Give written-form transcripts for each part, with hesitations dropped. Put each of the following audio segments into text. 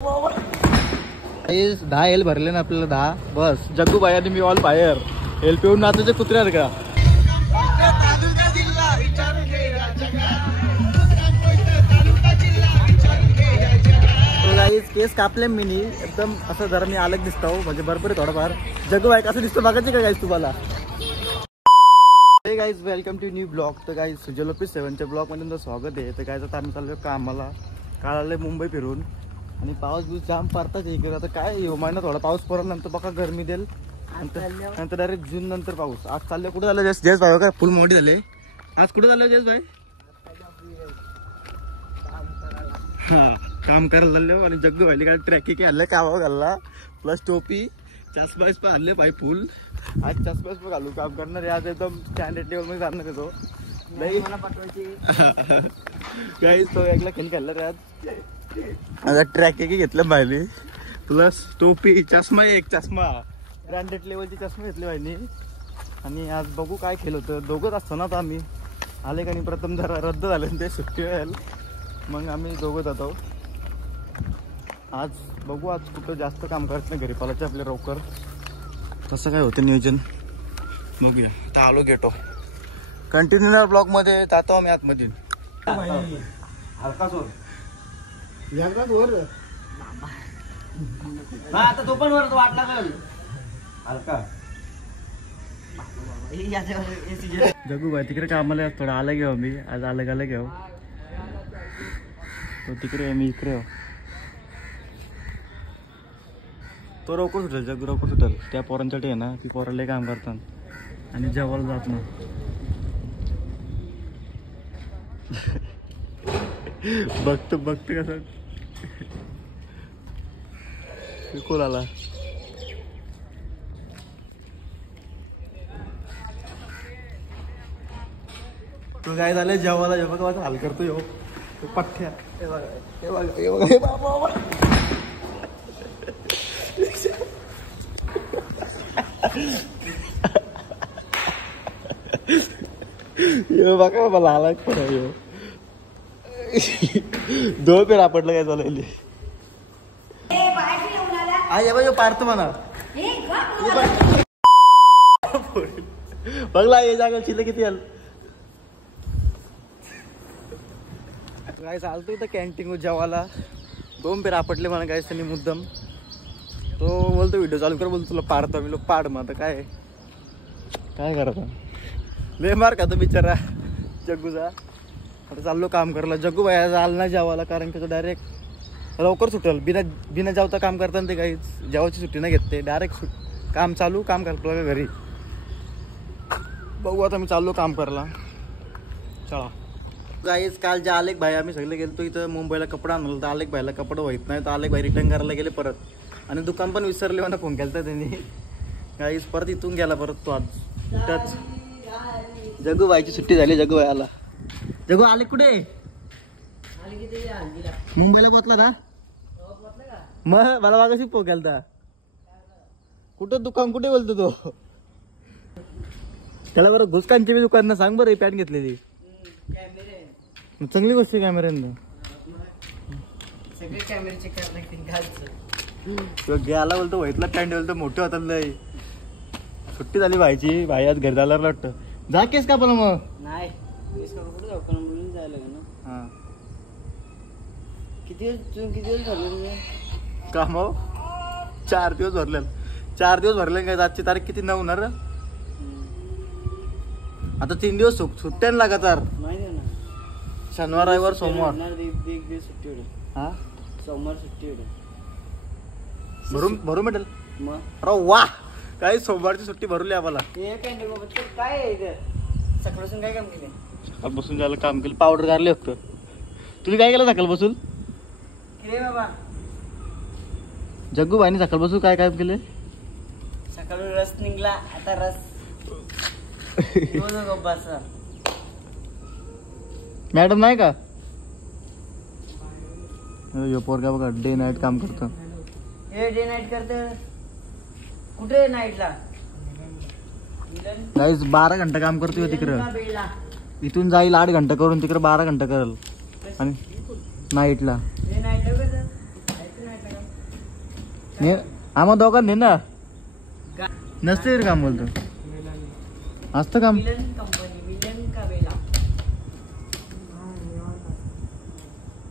10 L भरले ना आपल्याला 10 बस. जग्गू भाई आणि मी ऑल फायर. एल पिऊन नाचूचे कुत्र्यार का. केस कापले मी एकदम असं जरा मी अलग दिसतो म्हणजे भरपूर थोडंफार. जग्गू भाई कसं दिसतो बघायचं का गाईस तुम्हाला. Hey guys welcome to new blog. तर गाईज सुजल ऑफिस 7च्या ब्लॉग मध्ये तुमचं स्वागत आहे. तर काय आता आम्ही चाललो कामाला. काल आले मुंबई फिरून आणि पाऊस बिऊस जाम पडतात इकडे. आता काय महिना थोडा पाऊस पडला नंतर बघा गरमी देईल नंतर डायरेक्ट जून नंतर पाऊस. आज चालले कुठे झालं जयेश भाई का फुल मोठी झाले. आज कुठे झालं जयेश भाई. हा काम करायला झाले आणि जग्गू भाईले काय ट्रॅकिंग घालले कामावर घालला प्लस टोपी चष्मास पण आणले भाई फुल. आज चष्मास पण घालू काम करणार आहे. आज एकदम स्टँडर्ड लेवल मध्ये जाणार येतो नाही मला पाठवायची काही तो एकला खेळ खेळला रे. आज आता ट्रॅकिंग घेतलं भाईने प्लस टोपी चष्मा एक चष्मा ब्रँडेड लेवलची चष्मा घेतले भाईने. आणि आज बघू काय खेळ होतं. दोघंच असतो ना आता आम्ही आले का नाही. प्रथम जरा रद्द झाले ते सुट्टी वेळेल मग आम्ही दोघं जातो. आज बघू आज कुठं जास्त काम करत नाही घरी पालायचं आपल्या लवकर. कसं काय होतं नियोजन बघूया. आता आलो घेतो कंटिन्यू ब्लॉग मध्ये जातो आम्ही आतमध्ये. हलका सोड आता तो पण वर वाटला का हलका. जग्गू भाई तिकडे कामाला थोडं आलं घेऊ मी. आज आलं घेऊ तो तिकडे मी इकडे. तो रोकड सुटेल जग्गू रोकड सुटेल. त्या पोरांसाठी आहे ना ती पोराला काम करतात आणि जेवायला जात ना. बघतो कसं कोण आला. तो काय झालं जेवायला जेव्हा हाल करतो यो पठ्ठ्या. यो बघा मला आला पण यो 2 पेर आपटलं काय झालं. आई बा यो पारतो म्हणा बघला ये जागा चिल्ल किती आल काय चालतो इथं कॅन्टीन जेवायला. 2 पेर आपटले म्हणा काय त्यांनी मुद्दाम. तो बोलतो व्हिडिओ चालू कर बोलतो तुला पाडतो. मी पाड मग आता काय करता लय मार का तो बिचारा जग्गूचा. आता चाललो काम करायला. जग्गू भाई आज आला नाही जेवायला कारण की तो डायरेक्ट लवकर सुटेल. बिना जेवता काम करताना ते काही जेवायची सुट्टी नाही घेते. डायरेक्ट काम चालू काम करतो का घरी. बघू आता मी चाललो काम करायला. चला गाईज काल जे आलेख भाई आम्ही सगळे गेलो इथं मुंबईला कपडा आणलं. तर आलेख भाईला कपडा व्हायत नाही तर आलेख भाई रिटर्न करायला गेले परत. आणि दुकान पण विसरले मला फोन केला त्यांनी. गाईज परत इथून गेला परत तो आज इथंच. जग्गू भाईची सुट्टी झाली. जग्गू भाई आला. जग्गू आले कुठे मुंबईला पोचला ना मग मला मागाशी पोकेलता. कुठं दुकान कुठे बोलतो तो. त्याला बरं घुसकांची मी दुकान ना सांग बरं. पॅन्ट घेतलेली चांगली गोष्ट कॅमेऱ्यानं सगळे कॅमेरे चेक करायला गेला बोलतो व्हाईटला पॅन्ट बोलतो मोठे होतात लय. सुट्टी झाली भाईची. भाई आज घरी झाल्यावर वाटतं जा केस का पण मग नाही कुठे जायला ना. हा किती दिवस भरले काम 4 दिवस भरले. 4 दिवस भरले काय. आजची तारीख किती 9 होणार. आता 3 दिवस सुट्ट्या लगातार. शनिवार रविवार सोमवार सुट्टी हा सोमवार सुट्टी भरून भेटेल मग. अरे वा काही सोमवारची सुट्टी भरली आम्हाला. काय सकाळपासून काय काम केले. सकाळपासून झालं काम केलं. पावडर गारले फक्त. तुम्ही काय केलं सकाळपासून बाबा. जग्गू भाईने सकाळपासून काय काम केले. सकाळ रस निघला आता रस मॅडम नाही का. पोरगा बघा डे नाईट काम करतो. डे नाईट करते कुठे नाईटला. 12 घंटा काम करतोय तिकडं. इथून जाईल 8 घंटा करून तिकडे 12 घंटा करेल आणि नाईटला आम्हा दोघांना दे ना. नसते रे काम बोलतो असतं काम.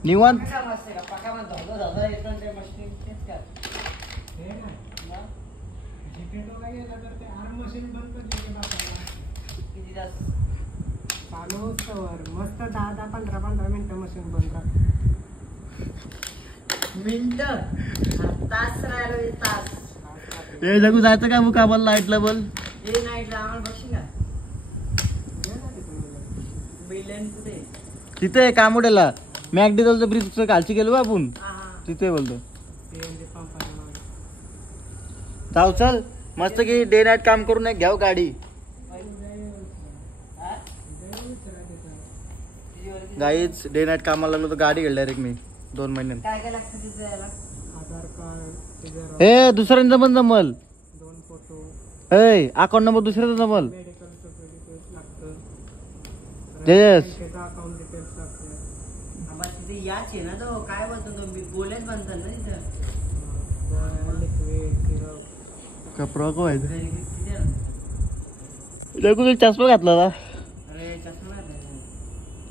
निवांत मस्त 10-15 मिनिटं मशीन बंद तास ए जगू जायचं का मुकाबल लाईटला बोल. तिथे कामोड्याला मॅकडोनल्डचं ब्रिज खालची गेलो आपण तिथे बोलतो. जाऊ चल मस्त की डे नाईट काम करून एक घ्याव गाडी. गाईच डे नाईट कामाला लागलो तर गाडी घेईल डायरेक्ट मी 2 महिन्यात. काय लागतं तिथे यायला? आधार कार्ड, हे दुसऱ्यांदा पण जमल. 2 फोटो, ए अकाउंट नंबर दुसऱ्याचा जमल. मेडिकल सर्टिफिकेट लागतं, येस अकाउंट डिटेल्स लागतं. आम्हाला तिथे याच आहे ना तो काय बोलतो तो गोल्याच बनतात ना तिथं. लिक्विड सिरप कपडा को आहे जगू तू चष्मा घातला ना. अरे चष्मा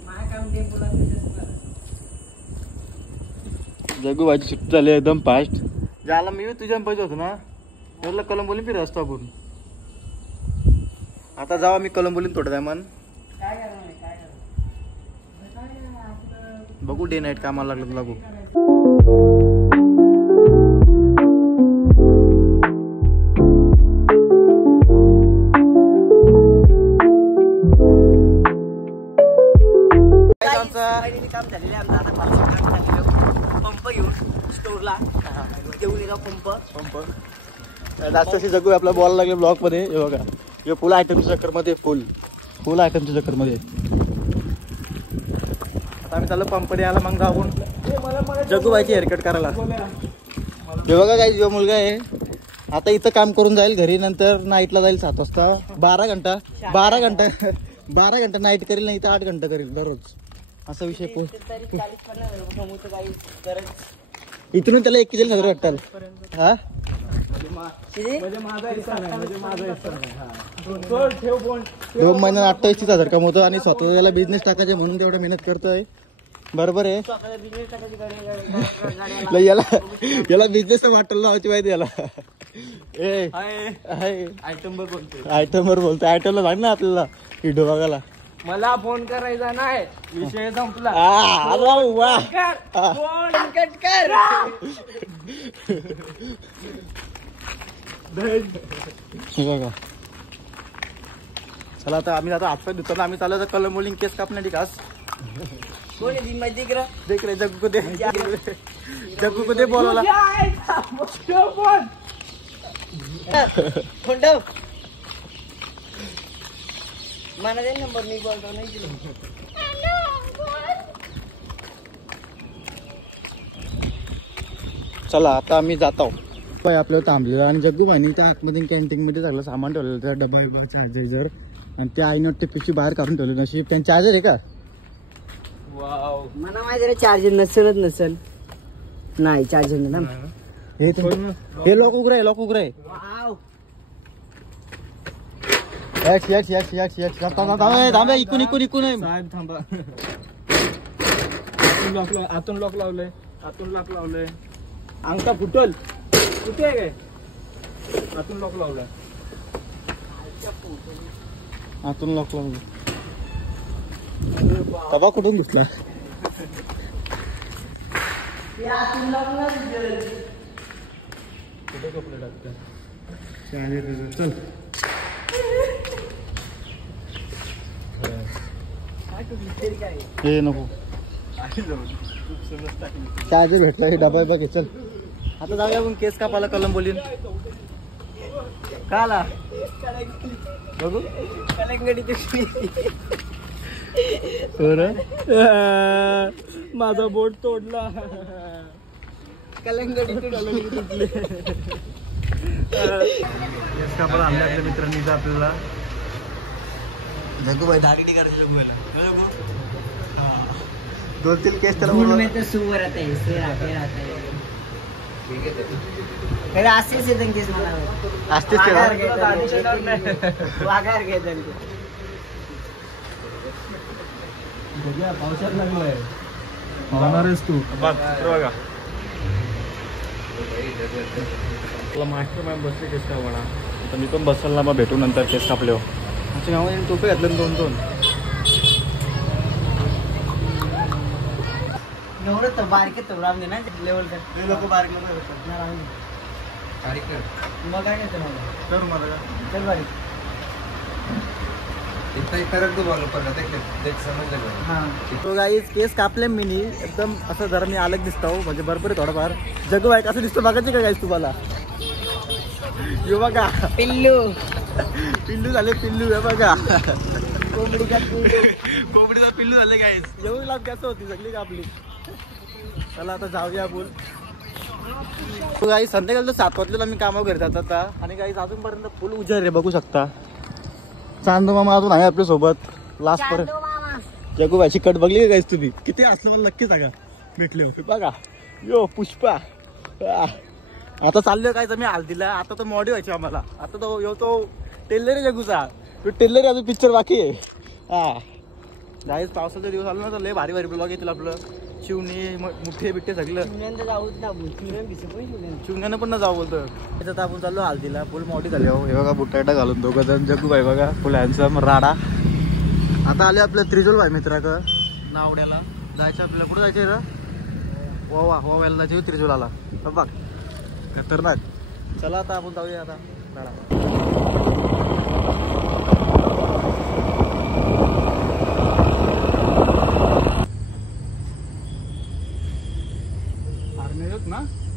माझ्या काम टेम्पोला चष्मा. जगू भाजी सुट्टी झाली एकदम फास्ट. ज्याला मी तुझ्या पाहिजे होतो ना त्याला कलंबोली फिर असतो आपण. आता जावा मी कलंबोलीन थोडं टायमान काय करणार बघू डे नाईट कामाला लागलं तर लागू. काम झालेलं आहे आमचं. पंप घेऊन स्टोरला घेऊन येतो पंप. जास्त अशी जगू आपला बॉल लागले ब्लॉक मध्ये. हे बघा हे फुल आयटमच्या चक्कर मध्ये फुल आयटमच्या चक्कर मध्ये. आता आम्ही चाललो पंप द्यायला मग जाऊन जगू बाईची हेअरकट करायला. हे बघा काही जो मुलगा आहे आता इथं काम करून जाईल घरी. नंतर नाईटला जाईल 7 वाजता. 12 घंटा नाईट करेल नाही तर 8 घंटा करेल दररोज असा विषय. इथून त्याला 21,000 वाटतात. हा 2 महिन्यात 28,000 कमवतो आणि स्वतः त्याला बिझनेस टाकायचे म्हणून तेवढा मेहनत करतोय. बरोबर आहे. याला बिझनेस वाटलं लावायची माहिती याला. आयटमवर बोलतोय. आयटमला सांग ना आपल्याला व्हिडिओ बघायला. मला फोन करायचा नाही विषय संपला. बघा चला आता आम्ही आता हातपाय धुताना आम्ही चाललो कलंबोली केस कापण्याची खास. देख रे जग्गू को दे बोलायला. मला दे नंबर मी बोलतो नाही. चला आता आम्ही जात आहोत. आपल्याला थांबलेलं आणि जग्गू भाईनी त्या आतमध्ये कॅन्टीन मध्ये सगळं सामान ठेवलेलं. त्या डबा चार्जर आणि त्या आईनोट ते पिशवी बाहेर काढून ठेवले. नशीब त्यांनी चार्जर आहे का. मला माहिती चार्जर नसेल नाही चार्जर ना. हे लॉक उघडे इकून साहेब थांबा. आतून लॉक लावलंय. अंगठा फुटल कुठे आहे काय. आतून लॉक लावलंय. तबा कुठून घुसला. कुठे कपडे टाकतात. चल हे नको चार्जर भेटला. हे डबा बघ. चल आता जाऊया आपण केस कापायला कलंबोलीन. का आला बघू माझा बोट तोडला. कलंगडी तुटले. केस कापायला आपल्या मित्रांनी आपल्याला जगूबाई दागिनी करायची. जगूबाईला 2-3 केस तर सुवर आता है. खरं असेच येतं केस मला असतेच वागार घेत पावसात लागलाय पाहणारच तू बघा मास्टर मॅम बसले केस का म्हणा आता मी पण बसल ना मग भेटू नंतर केस कापले हो आमच्या गावाने टोपे घातले ना 2-2 एवढं तर बारके तर राम दे ना लेवल लोक बारीक मग काय नाही मला करू मला का चल बारीक तो गाईस केस कापले मी एकदम असं जरा मी अलग दिसतो म्हणजे भरपूर आहे थोडंफार जग वाईट असं दिसतं बघायचं का गाईस तुम्हाला यो बघा पिल्लू पिल्लू झाले पिल्लू हे बघा कोंबडीचा पिल्लू झाले गाईस जेवढी लाभ कसं होती सगळी कापली चला आता जाऊया आपण तो गाईस संध्याकाळचं 7 वाजलेला मी कामावर घरी जात आता आणि गाईस अजूनपर्यंत फुल उजाड रे बघू शकता चांदू मामा अजून आहे आपल्या सोबत लास्ट पर्यंत जगूबाईची कट बघली का गाईस तुम्ही किती असलं मला नक्की सांगा भेटले होते बघा यो पुष्पा आता चाललोय काय मी हल्दीला आता तो मॉडी व्हायची आम्हाला आता तो यो तो टेलर आहे जगूचा तो टेलर आहे अजून पिक्चर बाकी आहे हा गाईस पावसाचा दिवस आला ना तर लय भारी भारी ब्लॉग येतील आपलं चिवणी मुठे बिट्टे सगळं चिवण्यानं पण ना जाऊ बोलतो त्याच्यात आपण चाललो हल्दीला फुल मोठी झाली हो हे बघा बुटाटा घालून 2 जण जगूबाई बघा फुल हॅन्सम राडा आता आले आपल्या त्रिजोल भाई मित्राकडं नावड्याला जायचं आपल्याला कुठं जायचं रे वाव्याला जायचं त्रिजोलाला बघ खतरनाक चला आता आपण जाऊया आता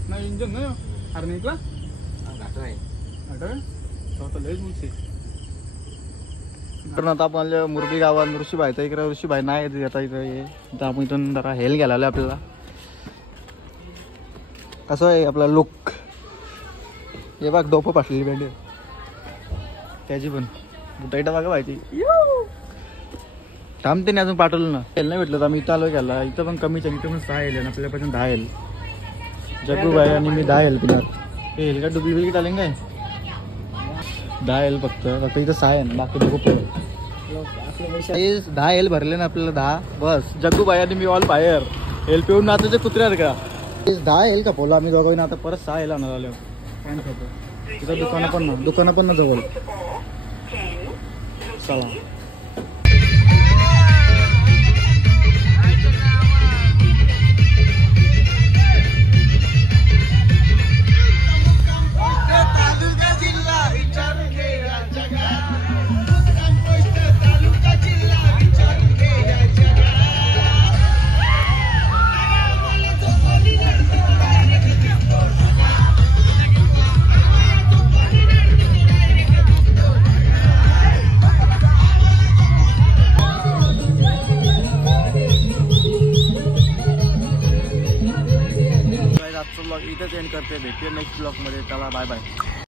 नाही इंजन नाही अरे निघला आता आपण मुरबी गावात ऋषीबाईचा इकडे ऋषीबाई नाही आता इथं तर आपण इथून जरा हेल घ्यायला आलो आपल्याला कसं आहे आपला लुक हे बघ डोपं पाटलेली बँड त्याची पण बुटाईटा बघा पाहिजे थांबते नाही अजून पाठवलं ना हेल नाही भेटलं तर आम्ही इथं आलो घ्यायला इथं पण कमीच आहे इथं पण 6 हेल आपल्यापासून 10 हेल जगूबाई आणि मी 10 हेल पिणार हे हेल का डुप्लिकेट आले काय 10 हेल फक्त इथं 6 आहे बाकी बघू पुढे 10 हेल भरले ना आपल्याला 10 बस जगूबाई आणि मी ऑल बाहेर हेल पिऊन ना तुझे कुत्र्यात का 10 हेल का पोला आम्ही दोघांना आता परत 6 हेल आणणार आलो काय खातो तिथं दुकानं पण ना जवळ चला इथंच एंड करते भेटूया नेक्स्ट ब्लॉग मध्ये चला बाय बाय